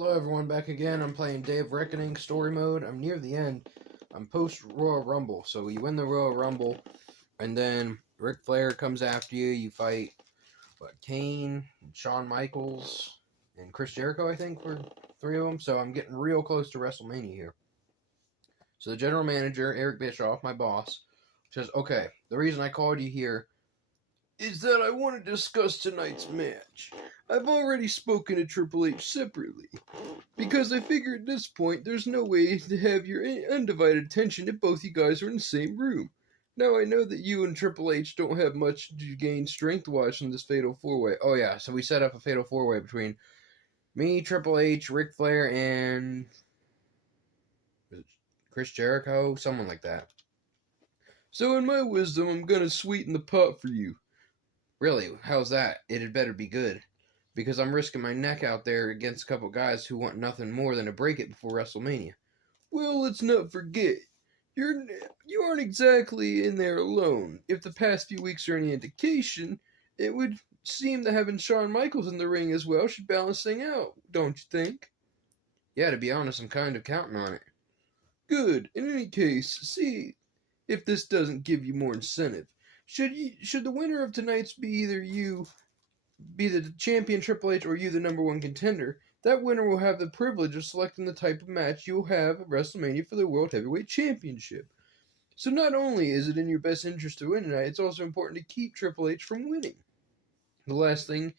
Hello everyone, back again. I'm playing Day of Reckoning Story Mode. I'm near the end. I'm post Royal Rumble. So you win the Royal Rumble, and then Ric Flair comes after you. You fight, Kane, Shawn Michaels, and Chris Jericho, I think, for 3 of them. So I'm getting real close to WrestleMania here. So the general manager, Eric Bischoff, my boss, says, okay, the reason I called you here is that I want to discuss tonight's match. I've already spoken to Triple H separately, because I figure at this point there's no way to have your undivided attention if both you guys are in the same room. Now I know that you and Triple H don't have much to gain strength-wise from this Fatal 4-Way. Oh yeah, so we set up a Fatal 4-Way between me, Triple H, Ric Flair, and Chris Jericho? Someone like that. So in my wisdom, I'm gonna sweeten the pot for you. Really? How's that? It had better be good. Because I'm risking my neck out there against a couple guys who want nothing more than to break it before WrestleMania. Well, let's not forget, you aren't exactly in there alone. If the past few weeks are any indication, it would seem that having Shawn Michaels in the ring as well should balance things out, don't you think? Yeah, to be honest, I'm kind of counting on it. Good. In any case, see if this doesn't give you more incentive. Should the winner of tonight's be the champion Triple H or you the #1 contender, that winner will have the privilege of selecting the type of match you'll have at WrestleMania for the World Heavyweight Championship. So not only is it in your best interest to win tonight, it's also important to keep Triple H from winning. The last thing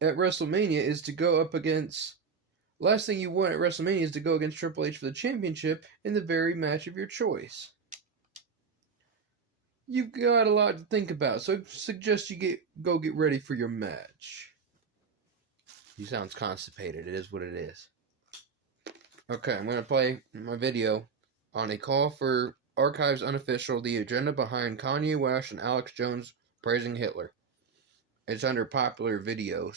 at WrestleMania is to go up against... Last thing you want at WrestleMania is to go against Triple H for the championship in the very match of your choice. You've got a lot to think about, so I suggest you go get ready for your match. He sounds constipated. It is what it is. Okay, I'm going to play my video on a call for Archives Unofficial, the agenda behind Kanye West and Alex Jones praising Hitler. It's under popular videos.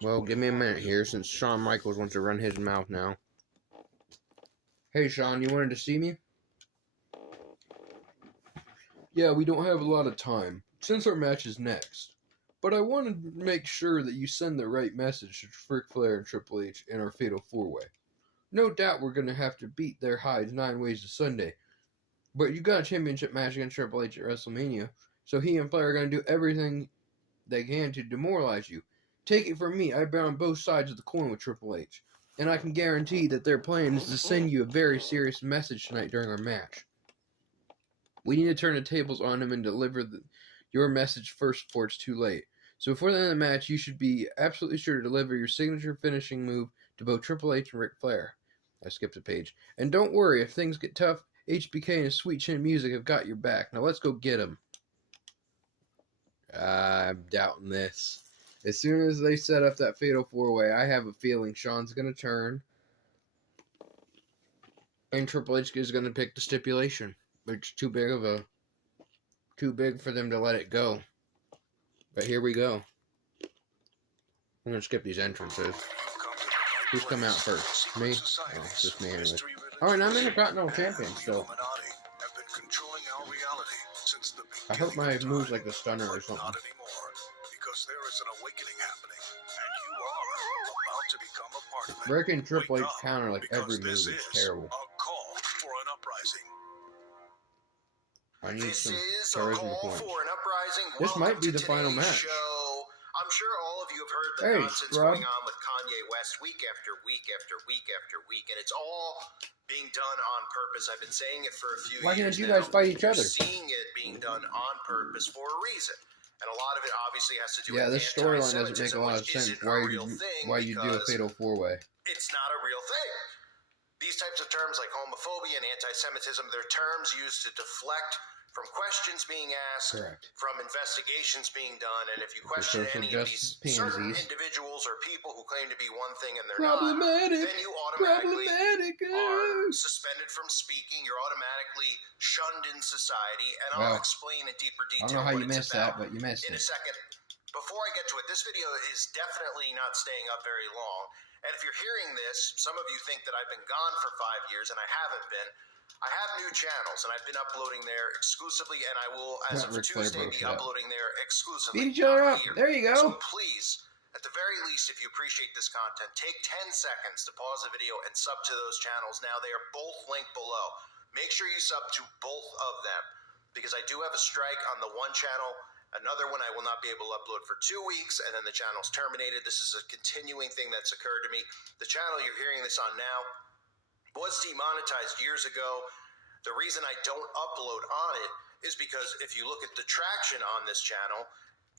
Well, give me a minute here, since Shawn Michaels wants to run his mouth now. Hey, Shawn, you wanted to see me? Yeah, we don't have a lot of time, since our match is next. But I wanted to make sure that you send the right message to Ric Flair and Triple H in our Fatal 4-Way. No doubt we're going to have to beat their hides 9 ways to Sunday. But you got a championship match against Triple H at WrestleMania, so he and Flair are going to do everything they can to demoralize you. Take it from me, I've been on both sides of the coin with Triple H. And I can guarantee that their plan is to send you a very serious message tonight during our match. We need to turn the tables on him and deliver your message first before it's too late. So before the end of the match, you should be absolutely sure to deliver your signature finishing move to both Triple H and Ric Flair. I skipped a page. And don't worry, if things get tough, HBK and his Sweet Chin Music have got your back. Now let's go get him. I'm doubting this. As soon as they set up that Fatal 4-Way, I have a feeling Shawn's going to turn. And Triple H is going to pick the stipulation. It's too big for them to let it go. But here we go. I'm going to skip these entrances. Who's come out first? Me? Oh, it's just me anyway. Alright, I'm Intercontinental Champion still. I hope my move's like the Stunner or something. There is an awakening happening, and you are about to become a part of it. Rick and Triple H counter like every move. It's terrible. A call for an uprising. I need this some is a charisma call points. for an uprising. This Welcome might be to the final today's match. Show. I'm sure all of you have heard the Hey, nonsense scrub. going on with Kanye West week after week after week after week, and it's all being done on purpose. I've been saying it for a few Why years can't you now. guys fight each other? You're seeing it being done on purpose for a reason. And a lot of it obviously has to do Yeah, with this storyline doesn't make a anti-Semitism, lot of which sense. isn't a real thing Why you do a because Fatal 4-Way? it's not a real thing. These types of terms like homophobia and anti-Semitism, they're terms used to deflect from questions being asked, Correct. from investigations being done, and if you question social any of these justice certain pansies. individuals or people who claim to be one thing and they're Problematic. not, then you automatically are Oh. suspended from speaking. You're automatically shunned in society, and Well, I'll explain in deeper I detail don't know how what you it's missed that, about but you missed in a it. second. Before I get to it, this video is definitely not staying up very long. And if you're hearing this, some of you think that I've been gone for 5 years, and I haven't been. I have new channels, and I've been uploading there exclusively, and I will, as Not of Ric Flair Tuesday, broke be it up. uploading there exclusively. Beat each other not up. here. There you So go. please, at the very least, if you appreciate this content, take 10 seconds to pause the video and sub to those channels. Now, they are both linked below. Make sure you sub to both of them, because I do have a strike on the one channel. Another one I will not be able to upload for 2 weeks, and then the channel's terminated. This is a continuing thing that's occurred to me. The channel you're hearing this on now was demonetized years ago. The reason I don't upload on it is because if you look at the traction on this channel,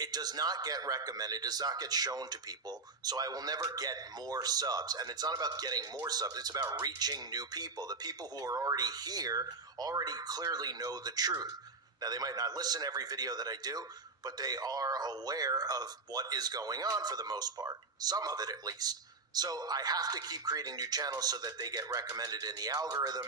it does not get recommended, does not get shown to people, so I will never get more subs. And it's not about getting more subs, it's about reaching new people. The people who are already here already clearly know the truth. Now, they might not listen to every video that I do, but they are aware of what is going on for the most part. Some of it, at least. So I have to keep creating new channels so that they get recommended in the algorithm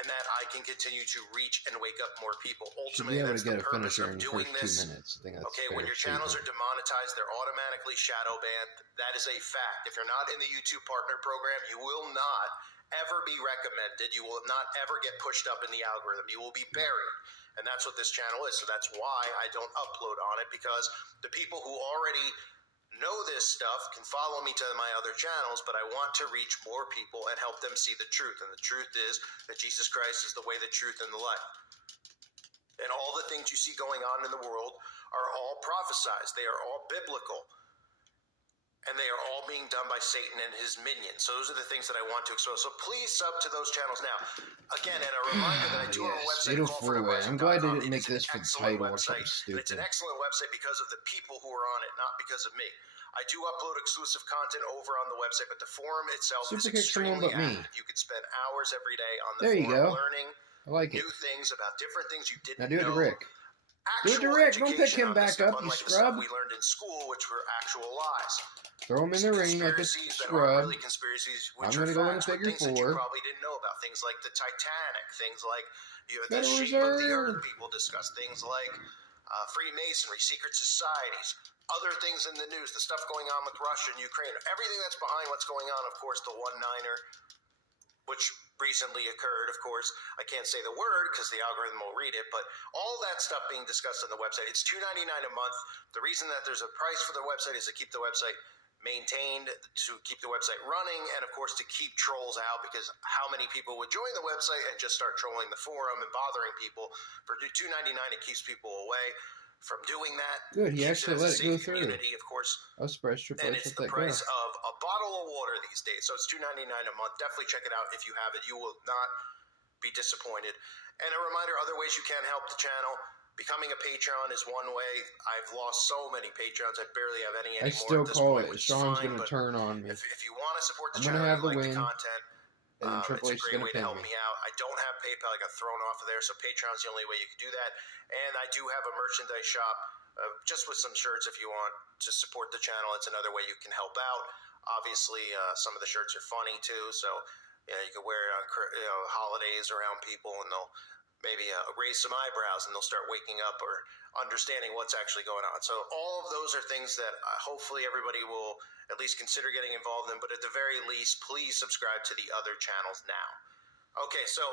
and that I can continue to reach and wake up more people. Should be Ultimately, able that's to get the a purpose finisher of in the doing first 2 this. minutes. I think that's Okay, fair when your channels are statement. demonetized, they're automatically shadow banned. That is a fact. If you're not in the YouTube partner program, you will not ever be recommended. You will not ever get pushed up in the algorithm. You will be buried. And that's what this channel is. So that's why I don't upload on it, because the people who already know this stuff can follow me to my other channels, but I want to reach more people and help them see the truth. And the truth is that Jesus Christ is the way, the truth, and the life. And all the things you see going on in the world are all prophesized. They are all biblical. And they are all being done by Satan and his minions. So those are the things that I want to expose. So please sub to those channels now. Again, and a reminder that I do have a website. Fatal 4-way. I'm glad they didn't make this for the title or something And it's an stupid. excellent website because of the people who are on it, not because of me. I do upload exclusive content over on the website, but the forum itself is Super kick someone extremely but me. active. You could spend hours every day on the There you forum go. learning I like it. new things about different things you didn't Now do it to know. Rick. Do it to Rick. Don't pick him back up, you unlike the stuff scrub. we learned in school, which were actual lies. Throw him in the ring like a Conspiracies that aren't scrub. really conspiracies, which I'm are gonna go in facts, the but figure things that you 4. probably didn't know about. Things like the Titanic, things like the Federal shape of the Reserve. earth people discuss, things like Freemasonry, secret societies, other things in the news, the stuff going on with Russia and Ukraine, everything that's behind what's going on, of course, the 1-9er, which recently occurred, of course. I can't say the word because the algorithm will read it, but all that stuff being discussed on the website. It's $2.99 a month. The reason that there's a price for the website is to keep the website maintained, to keep the website running, and of course to keep trolls out, because how many people would join the website and just start trolling the forum and bothering people? For $2.99, it keeps people away from doing that. Good, he Keeps actually as a let it go safe through. community, of course. I'll surprise Triple And H it's let the that go. price of a bottle of water these days. So it's $2.99 a month. Definitely check it out if you have it. You will not be disappointed. And a reminder, other ways you can help the channel. Becoming a Patreon is one way. I've lost so many Patrons. I barely have any I anymore still at this call point, it. which is Sean's fine, gonna but turn on me. if you want to support the I'm gonna channel, have you the like win, the content, and then Triple it's a H is great gonna way to pin help me. me out. I don't have PayPal. I got thrown off of there, so Patreon's the only way you can do that. And I do have a merchandise shop, just with some shirts if you want to support the channel. It's another way you can help out. Obviously, some of the shirts are funny too, so you can wear it on holidays around people, and they'll maybe raise some eyebrows, and they'll start waking up or understanding what's actually going on. So all of those are things that hopefully everybody will at least consider getting involved in, but at the very least, please subscribe to the other channels now. Okay, so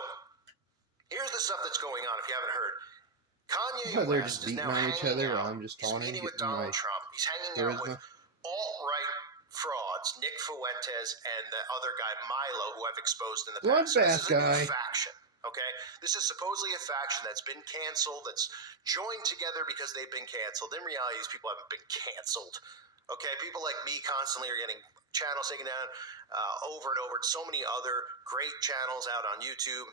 here's the stuff that's going on if you haven't heard. Kanye Oh, they're West just is beating now on each hanging other. out. I'm just He's taunting, meeting with getting my Donald Trump. He's hanging out with charisma. alt-right frauds, Nick Fuentes and the other guy, Milo, who I've exposed in the past. Bloodbath This is a guy. new faction, okay? This is supposedly a faction that's been canceled, that's joined together because they've been canceled. In reality, these people haven't been canceled, okay? People like me constantly are getting channels taken down over and over. So many other great channels out on YouTube,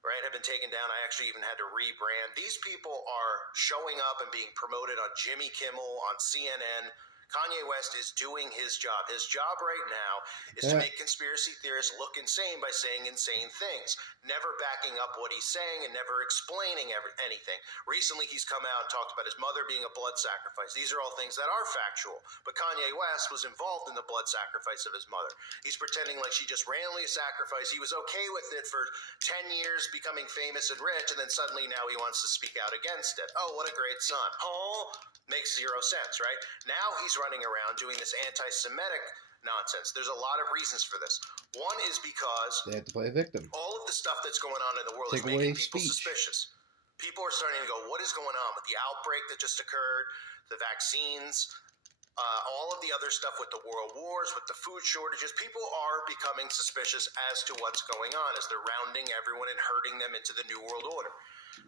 right, have been taken down. I actually even had to rebrand. These people are showing up and being promoted on Jimmy Kimmel, on CNN. Kanye West is doing his job. His job right now is to make conspiracy theorists look insane by saying insane things, never backing up what he's saying and never explaining anything. Recently, he's come out and talked about his mother being a blood sacrifice. These are all things that are factual, but Kanye West was involved in the blood sacrifice of his mother. He's pretending like she just randomly sacrificed. He was okay with it for 10 years, becoming famous and rich, and then suddenly now he wants to speak out against it. Oh, what a great son. Oh, makes zero sense, right? Now he's running around doing this anti-Semitic nonsense. There's a lot of reasons for this. One is because They have to play a victim. all of the stuff that's going on in the world Take is away making people speech. suspicious. People are starting to go, what is going on with the outbreak that just occurred, the vaccines, all of the other stuff with the world wars, with the food shortages? People are becoming suspicious as to what's going on as they're rounding everyone and herding them into the New World Order.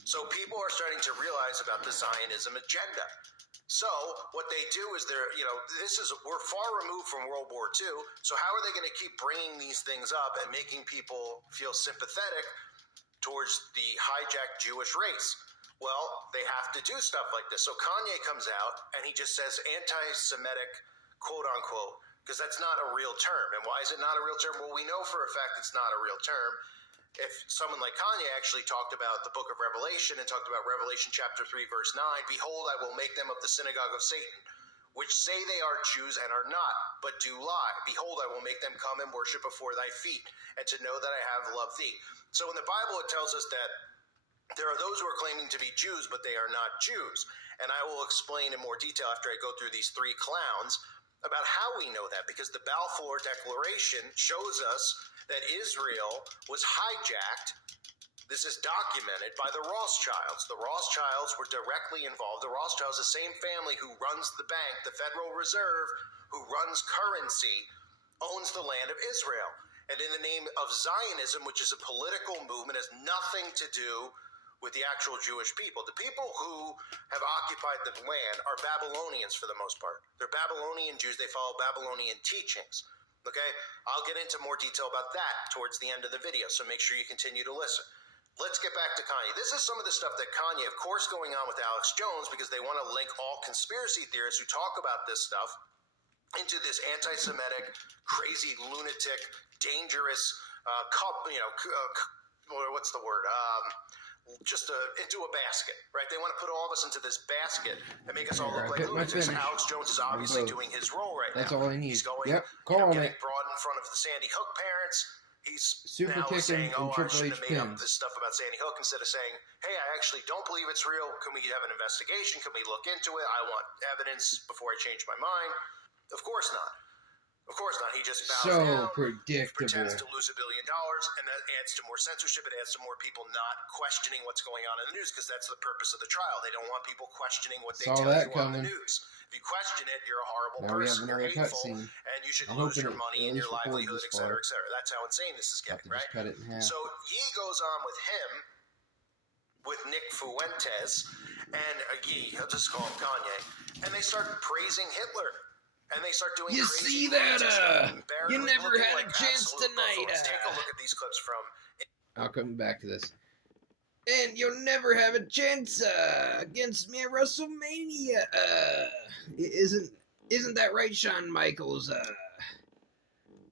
So people are starting to realize about the Zionism agenda. So what they do is we're far removed from World War II. So how are they going to keep bringing these things up and making people feel sympathetic towards the hijacked Jewish race? Well, they have to do stuff like this. So Kanye comes out and he just says anti-Semitic, quote unquote, because that's not a real term. And why is it not a real term? Well, we know for a fact it's not a real term. If someone like Kanye actually talked about the book of Revelation and talked about Revelation chapter 3, verse 9, behold, I will make them of the synagogue of Satan, which say they are Jews and are not, but do lie. Behold, I will make them come and worship before thy feet, and to know that I have loved thee. So in the Bible, it tells us that there are those who are claiming to be Jews, but they are not Jews. And I will explain in more detail after I go through these three clowns about how we know that, because the Balfour Declaration shows us that Israel was hijacked. This is documented by the Rothschilds. The Rothschilds were directly involved. The Rothschilds, the same family who runs the bank, the Federal Reserve, who runs currency, owns the land of Israel. And in the name of Zionism, which is a political movement, has nothing to do with the actual Jewish people. The people who have occupied the land are Babylonians for the most part. They're Babylonian Jews. They follow Babylonian teachings. Okay? I'll get into more detail about that towards the end of the video, so make sure you continue to listen. Let's get back to Kanye. This is some of the stuff that Kanye, of course, going on with Alex Jones, because they want to link all conspiracy theorists who talk about this stuff into this anti-Semitic, crazy, lunatic, dangerous, what's the word? Into a basket, right? They want to put all of us into this basket and make us all look like lunatics. Alex Jones is obviously doing his role right now. That's all I need. He's going, getting brought in front of the Sandy Hook parents. He's Super now saying, I Triple shouldn't H have made up pins. this stuff about Sandy Hook, instead of saying, hey, I actually don't believe it's real. Can we have an investigation? Can we look into it? I want evidence before I change my mind. Of course not. Of course not. He just bows down, predictable. pretends to lose $1 billion, and that adds to more censorship. It adds to more people not questioning what's going on in the news, because that's the purpose of the trial. They don't want people questioning what they tell you on the news. If you question it, you're a horrible person. You're hateful, and you should lose your money and your livelihood, etc., etc. That's how insane this is getting, right? Cut it in half. So Ye goes on with him, with Nick Fuentes, and Ye, I'll just call him Kanye, and they start praising Hitler. And they start doing You crazy see that? You never had like a chance tonight. Let's take a look at these clips from. I'll come back to this. And you'll never have a chance against me at WrestleMania. Isn't that right, Shawn Michaels?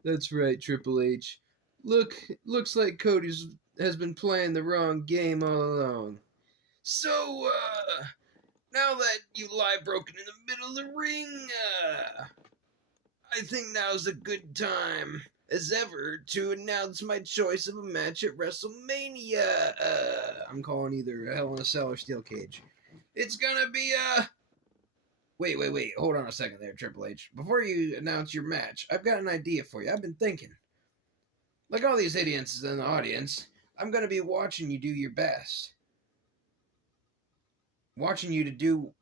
That's right, Triple H. Looks like Cody has been playing the wrong game all along. So, now that you lie broken in the middle of the ring, I think now's a good time as ever to announce my choice of a match at WrestleMania. I'm calling either Hell in a Cell or Steel Cage. It's gonna be Wait. Hold on a second there, Triple H. Before you announce your match, I've got an idea for you. I've been thinking. Like all these idiots in the audience, I'm gonna be watching you do your best. Watching you do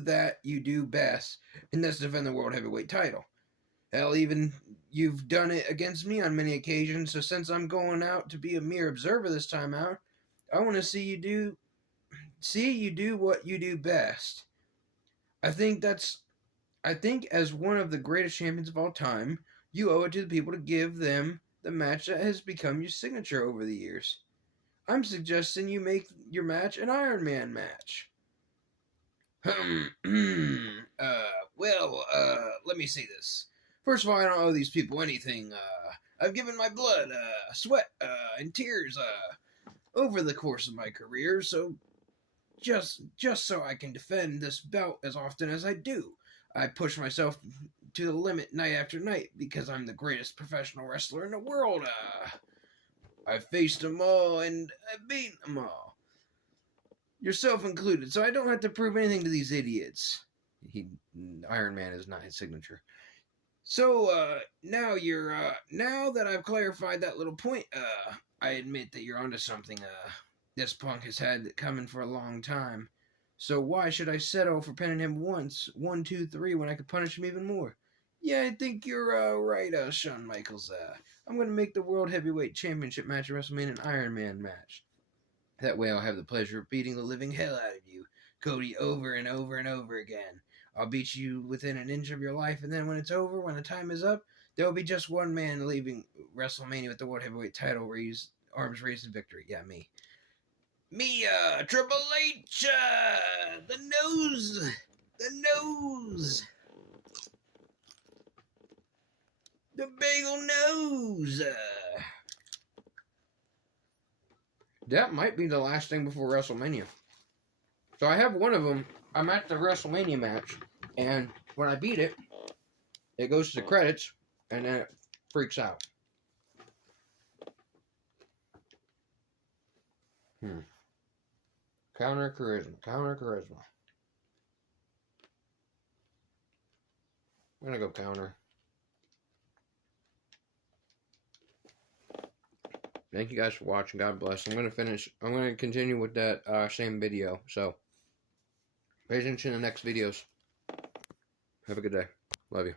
that you do best, and that's defend the World Heavyweight title. Hell, even you've done it against me on many occasions, so since I'm going out to be a mere observer this time out, I want to see you do what you do best. I think as one of the greatest champions of all time, you owe it to the people to give them the match that has become your signature over the years. I'm suggesting you make your match an Iron Man match. Let me see this. First of all, I don't owe these people anything. I've given my blood, sweat, and tears, over the course of my career, so just so I can defend this belt as often as I do. I push myself to the limit night after night because I'm the greatest professional wrestler in the world. I've faced them all, and I've beaten them all. Yourself included, so I don't have to prove anything to these idiots. Iron Man is not his signature. So, now now that I've clarified that little point, I admit that you're onto something, this punk has had it coming for a long time. So why should I settle for pinning him once, 1, 2, 3, when I could punish him even more? Yeah, I think you're, right, Shawn Michaels, I'm gonna make the World Heavyweight Championship match at WrestleMania an Iron Man match. That way I'll have the pleasure of beating the living hell out of you, Cody, over and over and over again. I'll beat you within an inch of your life, and then when it's over, when the time is up, there will be just one man leaving WrestleMania with the World Heavyweight title, arms raised in victory. Yeah, me. Me, Triple H, the nose, the bagel nose. That might be the last thing before WrestleMania. So I have one of them. I'm at the WrestleMania match, and when I beat it, it goes to the credits, and then it freaks out. Counter charisma. I'm gonna go counter. Thank you guys for watching. God bless. I'm gonna continue with that same video. So pay attention to the next videos. Have a good day. Love you.